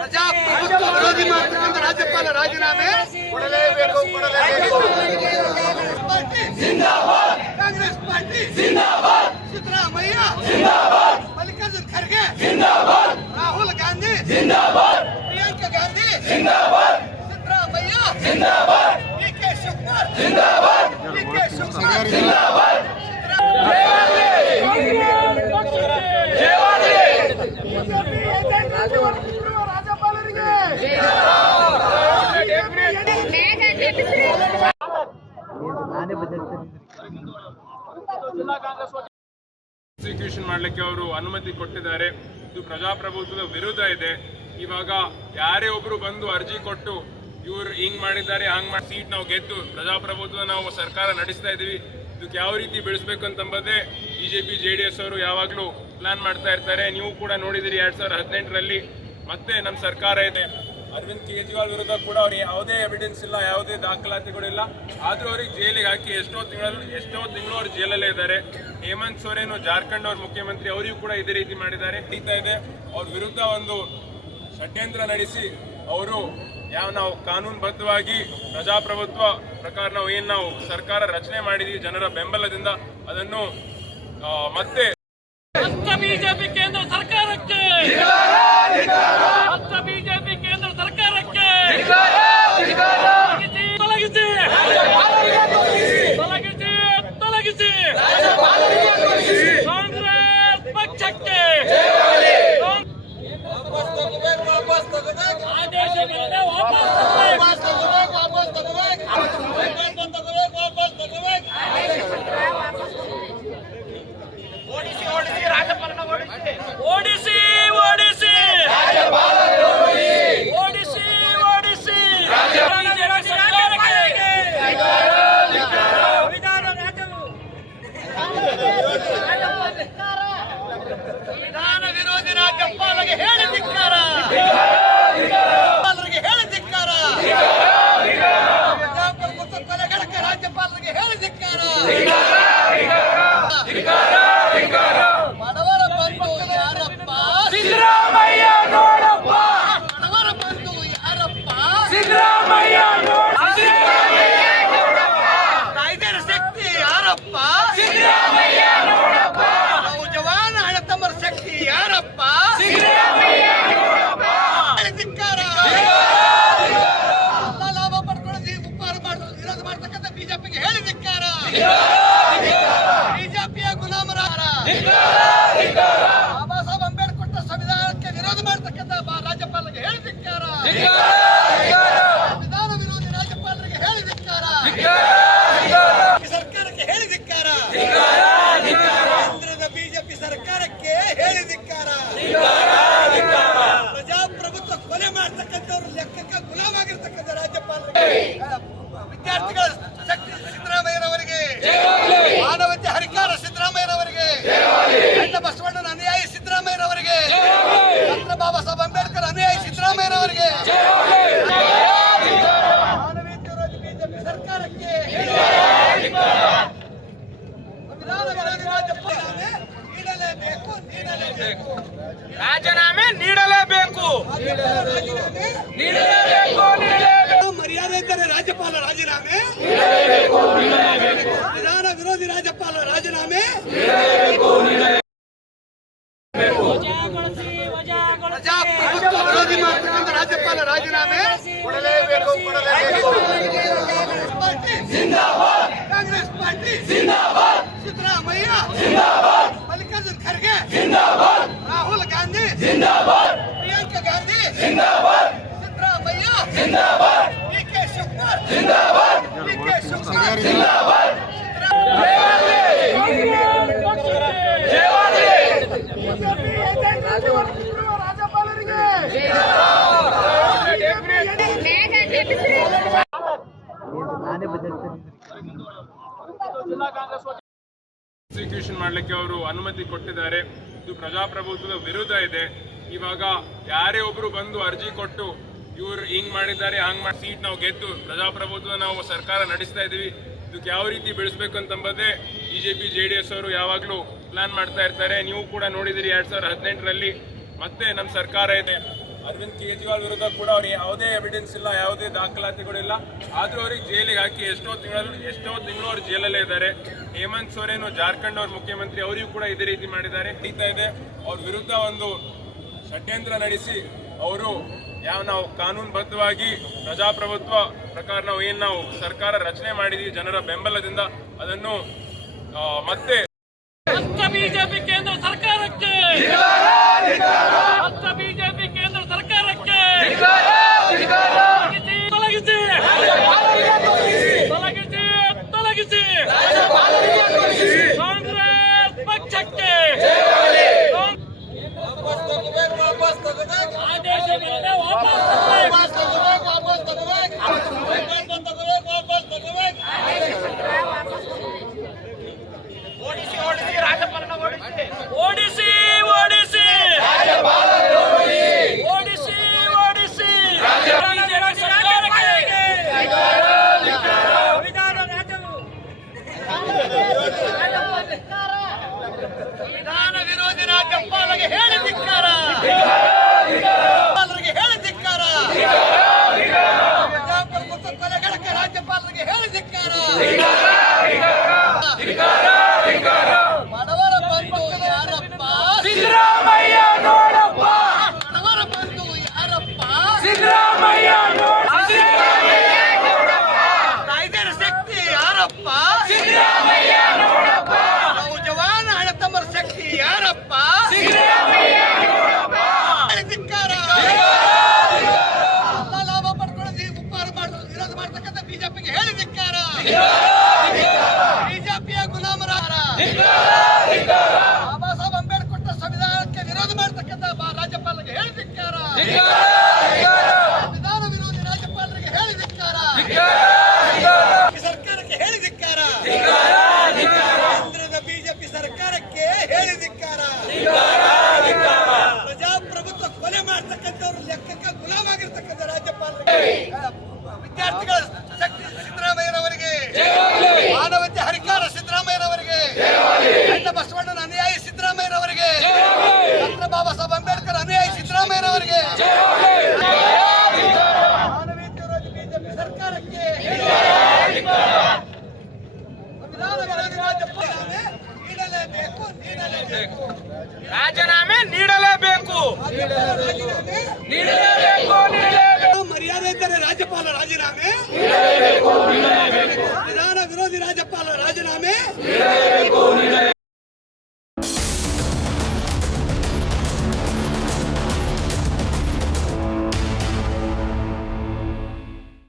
ಪ್ರಜಾಪ್ರಭುತ್ವ ವಿರೋಧಿ ಮಾಡ್ತಕ್ಕಂಥ ರಾಜ್ಯಪಾಲ ರಾಜೀನಾಮೆ ಕೊಡಲೇಬೇಕು. ಕಾಂಗ್ರೆಸ್ ಪಾರ್ಟಿ ಜಿಂದಾಬಾದ್, ಸಿದ್ದರಾಮಯ್ಯ ಜಿಂದಾಬಾದ್, ಮಲ್ಲಿಕಾರ್ಜುನ್ ಖರ್ಗೆ ಜಿಂದಾಬಾದ್, ರಾಹುಲ್ ಗಾಂಧಿ ಜಿಂದಾಬಾದ್, ಪ್ರಿಯಾಂಕಾ ಗಾಂಧಿ ಜಿಂದಾಬಾದ್, ಸಿದ್ದರಾಮಯ್ಯ ಜಿಂದಾಬಾದ್, ಡಿಕೆ ಶಿವಕುಮಾರ್ ಜಿಂದಾಬಾದ್, ಡಿಕೆ ಶಿವಕುಮಾರ್ ಜಿಂದಾಬಾದ್. ಎಕ್ಸಿಕ್ಯೂಷನ್ ಮಾಡಲಿಕ್ಕೆ ಅವರು ಅನುಮತಿ ಕೊಟ್ಟಿದ್ದಾರೆ. ಇದು ಪ್ರಜಾಪ್ರಭುತ್ವದ ವಿರುದ್ಧ ಇದೆ. ಇವಾಗ ಯಾರೇ ಒಬ್ರು ಬಂದು ಅರ್ಜಿ ಕೊಟ್ಟು ಇವ್ರು ಹಿಂಗ್ ಮಾಡಿದ್ದಾರೆ ಹಂಗ್ ಮಾಡಿ ಸೀಟ್ ನಾವು ಗೆದ್ದು ಪ್ರಜಾಪ್ರಭುತ್ವ ನಾವು ಸರ್ಕಾರ ನಡೆಸ್ತಾ ಇದೀವಿ, ಇದಕ್ಕೆ ಯಾವ ರೀತಿ ಬೆಳೆಸಬೇಕು ಅಂತಂಬುದೇ ಬಿಜೆಪಿ JDS ಅವರು ಯಾವಾಗಲೂ ಪ್ಲಾನ್ ಮಾಡ್ತಾ ಇರ್ತಾರೆ. ನೀವು ಕೂಡ ನೋಡಿದಿರಿ 2018ರಲ್ಲಿ ಮತ್ತೆ ನಮ್ಮ ಸರ್ಕಾರ ಇದೆ. ಅರವಿಂದ್ ಕೇಜ್ರಿವಾಲ್ ವಿರುದ್ಧ ಕೂಡ ಅವ್ರು ಯಾವುದೇ ಎವಿಡೆನ್ಸ್ ಇಲ್ಲ, ಯಾವುದೇ ದಾಖಲಾತಿಗಳಿಲ್ಲ, ಆದ್ರೂ ಅವ್ರಿಗೆ ಜೈಲಿಗೆ ಹಾಕಿ ಎಷ್ಟೋ ತಿಂಗಳು ಅವ್ರು ಜೈಲಲ್ಲೇ ಇದ್ದಾರೆ. ಹೇಮಂತ್ ಸೊರೇನ್ ಜಾರ್ಖಂಡ್ ಅವ್ರ ಮುಖ್ಯಮಂತ್ರಿ, ಅವರಿಗೂ ಕೂಡ ಇದೇ ರೀತಿ ಮಾಡಿದ್ದಾರೆ. ನಡೀತಾ ಇದೆ ಅವ್ರ ವಿರುದ್ಧ ಒಂದು ಷಡ್ಯಂತ್ರ ನಡೆಸಿ ಅವರು ನಾವು ಕಾನೂನುಬದ್ಧವಾಗಿ ಪ್ರಜಾಪ್ರಭುತ್ವ ಪ್ರಕಾರ ನಾವು ಸರ್ಕಾರ ರಚನೆ ಮಾಡಿದೀವಿ ಜನರ ಬೆಂಬಲದಿಂದ, ಅದನ್ನು ಮತ್ತೆ ಬಿಜೆಪಿ ಕೇಂದ್ರ ಸರ್ಕಾರಕ್ಕೆ ಬಿಜೆಪಿ ಕೇಂದ್ರ ಸರ್ಕಾರಕ್ಕೆ ತೊಲಗಿಸಿ ತೊಲಗಿಸಿ ಕಾಂಗ್ರೆಸ್ ಪಕ್ಷಕ್ಕೆ ಓಡಿಸಿ ಓಡಿಸಿ ಓಡಿಸಿ ಓಡಿಸಿ ವಿಧಾನ ವಿರೋಧಿ ರಾಜ್ಯಪಾಲರಿಗೆ ಹೇಳಿ ಧಿಕ್ಕಾರ, ಹೇಳಿ ಧಿಕ್ಕಾರ, ಪ್ರಜಾಪ್ರಭುತ್ವ ಕೊಲೆಗಡಕ ರಾಜ್ಯಪಾಲರಿಗೆ ಹೇಳಿ ಧಿಕ್ಕಾರ. ಬಡವರ ಬಂಧು ಯಾರಪ್ಪ? ಸಿದ್ದರಾಮಯ್ಯ ನೋಡಪ್ಪ. ಬಡವರ ಬಂಧು ಯಾರಪ್ಪ? ಸಿದ್ದರಾಮಯ್ಯ ನೋಡಪ್ಪ. ಕಾಯ್ದೆಯ ಶಕ್ತಿ ಯಾರಪ್ಪ? ಸಿದ್ದರಾಮಯ್ಯ ನೋಡಪ್ಪ. ನೌಜವಾನ ಅಣ್ಣತಮ್ಮರ ಶಕ್ತಿ ಯಾರಪ್ಪ? ಸಿದ್ದರಾಮಯ್ಯ ನೋಡಪ್ಪ. ಧಿಕ್ಕಾರ. ಲಾಭ ಪಡ್ಕೊಳ್ಳಿ ಉಪಹಾರ ಮಾಡೋದು ವಿರೋಧ ಮಾಡ್ತಕ್ಕಂಥ ಬಿಜೆಪಿಗೆ ಹೇಳಿ ಧಿಕ್ಕಾರ. ಬಿಜೆಪಿಯ ಗುಲಾಮರಾರ ಬಾಬಾ ಸಾಹೇಬ್ ಅಂಬೇಡ್ಕರ್ ಕೊಟ್ಟ ಸಂವಿಧಾನಕ್ಕೆ ವಿರೋಧ ಮಾಡತಕ್ಕಂಥ ರಾಜ್ಯಪಾಲರಿಗೆ ಹೇಳಿ ಧಿಕ್ಕಾರ. ಸಂವಿಧಾನ ವಿರೋಧಿ ರಾಜ್ಯಪಾಲರಿಗೆ ಹೇಳಿ ಧಿಕ್ಕಾರ. ಸರ್ಕಾರಕ್ಕೆ ಹೇಳಿ ಧಿಕ್ಕಾರ. ಕೇಂದ್ರದ ಬಿಜೆಪಿ ಸರ್ಕಾರಕ್ಕೆ ಹೇಳಿ ಧಿಕ್ಕಾರ. ಪ್ರಜಾಪ್ರಭುತ್ವ ಕೊಲೆ ಮಾಡ್ತಕ್ಕಂಥವ್ರು ಲೆಕ್ಕಕ್ಕೆ ಗುಲಾಮಾಗಿರ್ತಕ್ಕಂಥ ರಾಜ್ಯಪಾಲರಿಗೆ, ವಿದ್ಯಾರ್ಥಿಗಳ ಶಕ್ತಿ ಸಿದ್ದರಾಮಯ್ಯನವರಿಗೆ, ಮಾನವತೆ ಹರಿಕಾರ ಸಿದ್ದರಾಮಯ್ಯನವರಿಗೆ, ಅಣ್ಣ ಬಸವಣ್ಣನ ಅನುಯಾಯಿ ಸಿದ್ದರಾಮಯ್ಯನವರಿಗೆ, ಡಾಕ್ಟರ್ ಬಾಬಾ ಸಾಹೇಬ್ ಅಂಬೇಡ್ಕರ್ ಅನುಯಾಯಿ ಸಿದ್ದರಾಮಯ್ಯನವರಿಗೆ, ಮಾನವೀಯತೆ ವಿರೋಧಿ ಬಿಜೆಪಿ ಸರ್ಕಾರಕ್ಕೆ ಸಂವಿಧಾನ ವಿರೋಧಿ ರಾಜ್ಯಪಾಲನೆ ನೀಡಲೇಬೇಕು, ನೀಡಲೇಬೇಕು, ರಾಜೀನಾಮೆ ನೀಡಲೇಬೇಕು, ನೀಡಲೇಬೇಕು, ನೀಡಲೇಬೇಕು. ಮರ್ಯಾದೆ ಇದ್ದರೆ ರಾಜ್ಯಪಾಲ ರಾಜೀನಾಮೆ, ವಿಧಾನ ವಿರೋಧಿ ರಾಜ್ಯಪಾಲ ರಾಜೀನಾಮೆ, ಪ್ರಜಾಪ್ರಭುತ್ವ ವಿರೋಧಿ ಮಾಡ್ತಕ್ಕಂಥ ರಾಜ್ಯಪಾಲ ರಾಜೀನಾಮೆ ಕೊಡಲೇಬೇಕು. ಜಿಂದಾಬಾದ್, ಕಾಂಗ್ರೆಸ್ ಪಾರ್ಟಿ ಜಿಂದಾಬಾದ್, ಸಿದ್ದರಾಮಯ್ಯ ಜಿಂದಾಬಾದ್, ಮಲ್ಲಿಕಾರ್ಜುನ್ ಖರ್ಗೆ ಜಿಂದಾಬಾದ್, ರಾಹುಲ್ ಗಾಂಧಿ ಜಿಂದಾಬಾದ್, ಪ್ರಿಯಾಂಕಾ ಗಾಂಧಿ ಜಿಂದಾಬಾದ್, ಸಿದ್ದರಾಮಯ್ಯ ಜಿಂದಾಬಾದ್, ಡಿಕೆ ಶಿವಕುಮಾರ್ ಜಿಂದಾಬಾದ್, ಡಿಕೆ ಶಿವಕುಮಾರ್ ಜಿಂದಾಬಾದ್. ಎಕ್ಸಿಕ್ಯೂಷನ್ ಮಾಡಲಿಕ್ಕೆ ಅವರು ಅನುಮತಿ ಕೊಟ್ಟಿದ್ದಾರೆ. ಇದು ಪ್ರಜಾಪ್ರಭುತ್ವದ ವಿರುದ್ಧ ಇದೆ. ಇವಾಗ ಯಾರೇ ಒಬ್ರು ಬಂದು ಅರ್ಜಿ ಕೊಟ್ಟು ಇವ್ರು ಹಿಂಗ್ ಮಾಡಿದ್ದಾರೆ ಹಂಗ್ ಮಾಡಿ ಸೀಟ್ ನಾವು ಗೆದ್ದು ಪ್ರಜಾಪ್ರಭುತ್ವ ನಾವು ಸರ್ಕಾರ ನಡೆಸ್ತಾ ಇದೀವಿ, ಇದಕ್ಕೆ ಯಾವ ರೀತಿ ಬೆಳೆಸಬೇಕು ಅಂತಂಬುದೇ ಬಿಜೆಪಿ JDS ಅವರು ಯಾವಾಗಲೂ ಪ್ಲಾನ್ ಮಾಡ್ತಾ ಇರ್ತಾರೆ. ನೀವು ಕೂಡ ನೋಡಿದಿರಿ 2018ರಲ್ಲಿ ಮತ್ತೆ ನಮ್ಮ ಸರ್ಕಾರ ಇದೆ. ಅರವಿಂದ್ ಕೇಜ್ರಿವಾಲ್ ವಿರುದ್ಧ ಕೂಡ ಅವ್ರಿಗೆ ಯಾವುದೇ ಎವಿಡೆನ್ಸ್ ಇಲ್ಲ, ಯಾವುದೇ ದಾಖಲಾತಿಗಳಿಲ್ಲ. ಆದ್ರೂ ಅವ್ರಿಗೆ ಜೈಲಿಗೆ ಹಾಕಿ ಎಷ್ಟೋ ತಿಂಗಳು ಅವ್ರು ಜೈಲಲ್ಲೇ ಇದ್ದಾರೆ. ಹೇಮಂತ್ ಸೊರೇನ್ ಜಾರ್ಖಂಡ್ ಅವ್ರ ಮುಖ್ಯಮಂತ್ರಿ, ಅವರಿಗೂ ಕೂಡ ಇದೇ ರೀತಿ ಮಾಡಿದ್ದಾರೆ. ನಡೀತಾ ಇದೆ ಅವ್ರ ವಿರುದ್ಧ ಒಂದು ಷಡ್ಯಂತ್ರ ನಡೆಸಿ ಅವರು ನಾವು ಕಾನೂನುಬದ್ಧವಾಗಿ ಪ್ರಜಾಪ್ರಭುತ್ವ ಪ್ರಕಾರ ನಾವು ಸರ್ಕಾರ ರಚನೆ ಮಾಡಿದೀವಿ ಜನರ ಬೆಂಬಲದಿಂದ, ಅದನ್ನು ಮತ್ತೆ ಬಿಜೆಪಿ ಕೇಂದ್ರ ಸರ್ಕಾರಕ್ಕೆ ಬಿಜೆಪಿ ಕೇಂದ್ರ ಸರ್ಕಾರಕ್ಕೆ ತೊಲಗಿಸಿ ತೊಲಗಿಸಿ ಕಾಂಗ್ರೆಸ್ ಪಕ್ಷಕ್ಕೆ ಆದೇಶದಿಂದ ವಾಪಸ್ ಓಡಿಸಿ ಓಡಿಸಿ ಓಡಿಸಿ ಓಡಿಸಿ ಸಂವಿಧಾನ ವಿರೋಧಿ ರಾಜ್ಯಪಾಲರಿಗೆ ಹೇಳಿ ಧಿಕ್ಕಾರ, ಹೇಳಿ ಧಿಕ್ಕಾರ, ಪ್ರಜಾಪ್ರಭುತ್ವ ಕೊಲೆಗಡಕ ರಾಜ್ಯಪಾಲರಿಗೆ ಹೇಳಿ ಧಿಕ್ಕಾರ. ಬಡವರ ಬಂಧು ಯಾರಪ್ಪ? ಸಿದ್ದರಾಮಯ್ಯ ನೋಡಪ್ಪ, ಬಡವರ ಬಂಧು ಯಾರಪ್ಪ? ಸಿದ್ದರಾಮಯ್ಯ ಕಾಯ್ದೆಯ ಶಕ್ತಿ ಯಾರಪ್ಪ? ಸಿದ್ದರಾಮಯ್ಯ ನೋಡಪ್ಪ, ನೌಜವಾನ ಹಣತಮ್ಮರ ಶಕ್ತಿ ಯಾರಪ್ಪ? ಸಿದ್ದರಾಮಯ್ಯ ನೋಡಪ್ಪ, ಹೇಳಿ ಧಿಕ್ಕಾರ. ಲಾಭ ಪಡ್ಕೊಳ್ಳೋದು ಉಪಕಾರ ಮಾಡೋದು ವಿರೋಧ ಮಾಡ್ತಕ್ಕಂಥ ಬಿಜೆಪಿಗೆ ಹೇಳಿ ಧಿಕ್ಕಾರ. ಬಿಜೆಪಿಯ ಗುಲಾಮರಾರ ಬಾಬಾ ಸಾಹೇಬ್ ಅಂಬೇಡ್ಕರ್ ಕೊಟ್ಟ ಸಂವಿಧಾನಕ್ಕೆ ವಿರೋಧ ಮಾಡ್ತಕ್ಕಂಥ ರಾಜ್ಯಪಾಲರಿಗೆ ಹೇಳಿ ಧಿಕ್ಕಾರ.